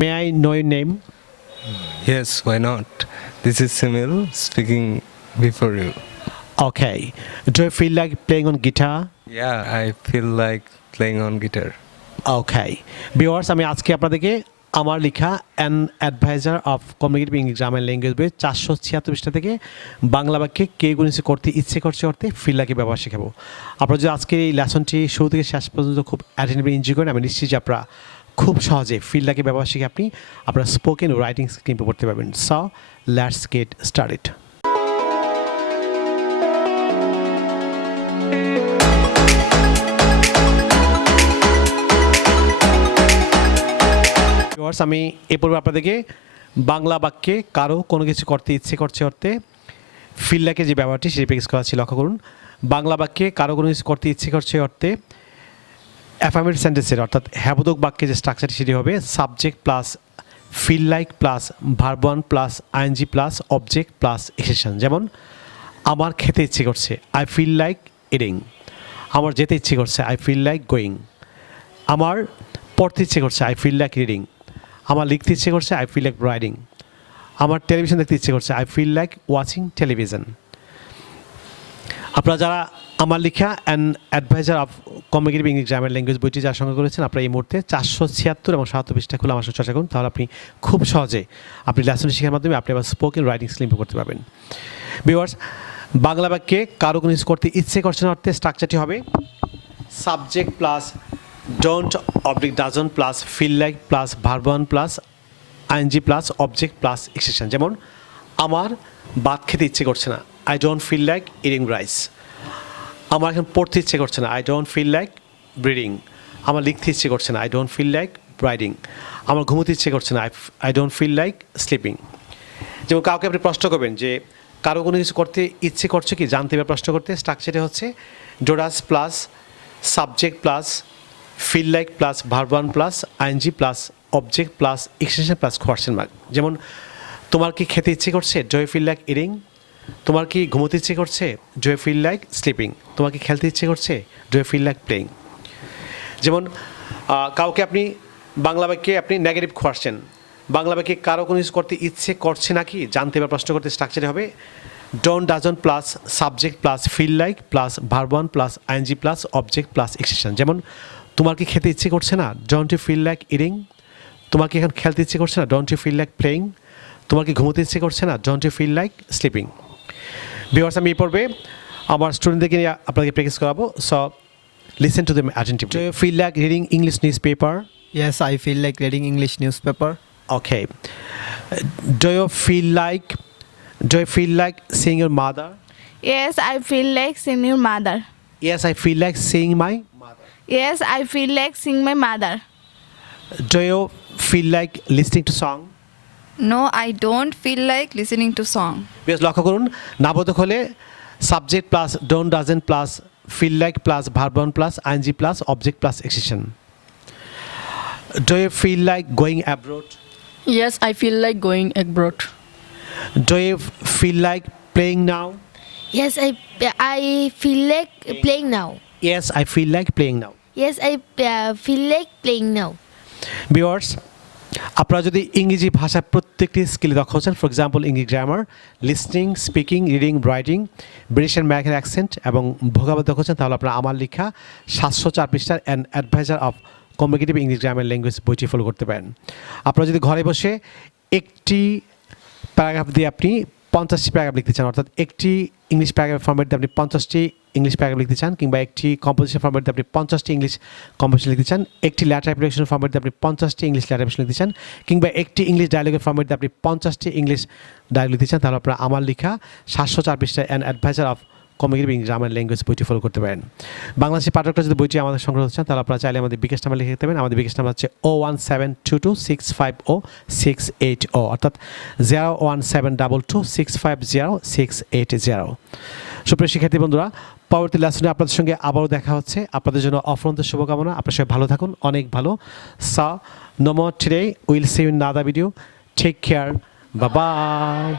May I know your name? Yes, why not? This is Shimul speaking before you. Okay. Do you feel like playing on guitar? Yeah, I feel like playing on guitar. Okay. Viewers, আমি আজকে আপনাদেরকে আমার লেখা an adviser of communicative English grammar language বই 476 পৃষ্ঠা থেকে বাংলা বাক্যে কে গুণিত করতে ইচ্ছে করছে অর্থে ফিল লাইকে ব্যবহার শেখাবো। আপনারা যদি আজকের এই লেসনটি শুরু থেকে শেষ পর্যন্ত খুব অ্যাটেন্টিভলি এনজয় করেন, আমি নিশ্চিত যে আপনারা খুব সহজে ফিল লাইকে ব্যবহার শিখে আপনি আপনার স্পোকেন ও রাইটিং স্কিল ইমপ্রুভ করতে পারবেন। So let's get started. আমি এ পূর্বে আপনাদেরকে বাংলা বাক্যে কারো কোনো কিছু করতে ইচ্ছে করছে অর্থে ফিল লাইকের যে ব্যবহারটি সেটি প্র্যাকটিস করা ছিল। লক্ষ্য করুন, বাংলা বাক্যে কারো কোনো কিছু করতে ইচ্ছে করছে অর্থে অ্যাফার্মেটিভ সেন্টেন্সের অর্থাৎ হ্যাবোধক বাক্যে যে স্ট্রাকচারটি সেটি হবে subject plus feel like plus verb one plus ING plus object plus expression. যেমন আমার খেতে ইচ্ছে করছে, আই ফিল লাইক ইটিং। আমার যেতে ইচ্ছে করছে, আই ফিল লাইক গোয়িং। আমার পড়তে ইচ্ছে করছে, আই ফিল লাইক রিডিং। আমার লিখতে ইচ্ছে করছে, আই ফিল লাইক রাইডিং। আমার টেলিভিশন দেখতে ইচ্ছে করছে, I feel like watching television. আপনারা যারা আমার লেখা an adviser of communicative English grammar language বইটি যার সঙ্গে করেছেন, আপনারা এই মুহূর্তে 476 এবং 77 পৃষ্ঠা খুলে আমার সঙ্গে চর্চা করুন, তাহলে আপনি খুব সহজে আপনি লেসনটি শেখার মাধ্যমে আপনি আবার স্পোকেন রাইটিং স্কিল ইমপ্রুভ করতে পারবেন। ভিউয়ার্স, বাংলা বাক্যে কারো কোনো কিছু করতে ইচ্ছে করছে না অর্থে স্ট্রাকচারটি হবে subject plus don't oblique doesn't plus feel like plus verb one plus ING plus object plus expression. যেমন আমার ভাত খেতে ইচ্ছে করছে না, I don't feel like eating rice. আমার এখন পড়তে ইচ্ছে করছে না, I don't feel like reading. আমার লিখতে ইচ্ছে করছে না, I don't feel like writing. আমার ঘুমোতে ইচ্ছে করছে না, I don't feel like sleeping. যেমন কাউকে আপনি প্রশ্ন করবেন যে কারো কোনো কিছু করতে ইচ্ছে করছে কি জানতে হবে, প্রশ্ন করতে স্ট্রাকচারটা হচ্ছে ডোরাস plus subject plus feel like plus verb one plus ING plus object plus expression plus question mark. যেমন তোমার কি খেতে ইচ্ছে করছে, do you feel like eating. তোমার কি ঘুমোতে ইচ্ছে করছে, do you feel like sleeping. তোমার কি খেলতে ইচ্ছে করছে, do you feel like playing. যেমন কাউকে আপনি বাংলা বাক্যে আপনি নেগেটিভ কোয়েশ্চেন, বাংলা বাক্যে কারো কোনো কিছু করতে ইচ্ছে করছে নাকি জানতে বা প্রশ্ন করতে স্ট্রাকচারে হবে don't doesn't plus subject plus feel like plus verb one plus ING plus object plus expression. যেমন তোমার কি খেতে ইচ্ছে করছে না, don't you feel like eating. তোমার কি এখন খেলতে ইচ্ছে করছে না, don't you feel like playing. তোমার কি ঘুমোতে ইচ্ছে করছে না, don't you feel like sleeping. Viewers, আমি এই পর্বে আমার স্টুডেন্টদেরকে নিয়ে আপনাকে প্র্যাকটিস করাবো। So listen to them attentively. Do you feel like reading English newspaper? Yes, I feel like reading English newspaper. Okay. Do you feel like seeing your mother? Yes, I feel like seeing your mother. Yes, I feel like seeing my mother. Yes, I feel like seeing my mother. Do you feel like listening to song? No, I don't feel like listening to song. Because লক্ষ্য করুন, নাবোধক হলে subject plus don't doesn't plus feel like plus verb one plus ING plus object plus expression. Do you feel like going abroad? Yes, I feel like going abroad. Do you feel like playing now? Yes, I feel like playing now. Yes, I feel like playing now. Yes, I feel like playing now. Viewers, আপনারা যদি ইংরেজি ভাষার প্রত্যেকটি স্কিলে দক্ষ হচ্ছেন, for example ইংরেজি grammar, listening, speaking, reading, writing, British and American accent এবং ভোকাবুলারি দক্ষ হচ্ছেন, তাহলে আপনারা আমার লেখা 704 পৃষ্ঠার an adviser of communicative English grammar language বইটি ফলো করতে পারেন। আপনারা যদি ঘরে বসে একটি প্যারাগ্রাফ দিয়ে আপনি 50টি প্যারাগ্রাফ লিখতে চান, অর্থাৎ একটি ইংলিশ প্যারাগ্রাফ ফর্মেট দিয়ে আপনি 50টি ইংলিশ প্যারাগ্রাফ লিখতে চান, কিংবা একটি কম্পোজিশন ফর্মেট দিয়ে আপনি 50টি ইংলিশ কম্পোজিশন লিখতে চান, একটি ল্যাটার অ্যাপ্লিকেশন ফর্মেট দিয়ে আপনি 50টি ইংলিশ ল্যাটার অ্যাপ্লিকেশন লিখতে চান, কিংবা একটি ইংলিশ ডায়ালগের ফর্মেট দিয়ে আপনি 50টি ইংলিশ ডায়ালগ লিখতে চান, তাহলে আপনারা আমার লেখা 704 পৃষ্ঠার an adviser of communicative English grammar language বইটি ফলো করতে পারেন। বাংলাদেশি পাঠকরা যদি বইটি আমাদের সংগ্রহ করতে চান, তাহলে আপনারা চাইলে আমাদের বিকাশ নাম্বার লিখে দিতে পারেন। আমাদের বিকাশ নাম্বার হচ্ছে 01722650680, অর্থাৎ 01722650680। সুপ্রিয় শিক্ষার্থী বন্ধুরা, পরবর্তী লেসনে আপনাদের সঙ্গে আবারও দেখা হচ্ছে। আপনাদের জন্য অফুরন্ত শুভকামনা। আপনার সবাই ভালো থাকুন, অনেক ভালো। So no more today, will see you in another video. Take care, bye by.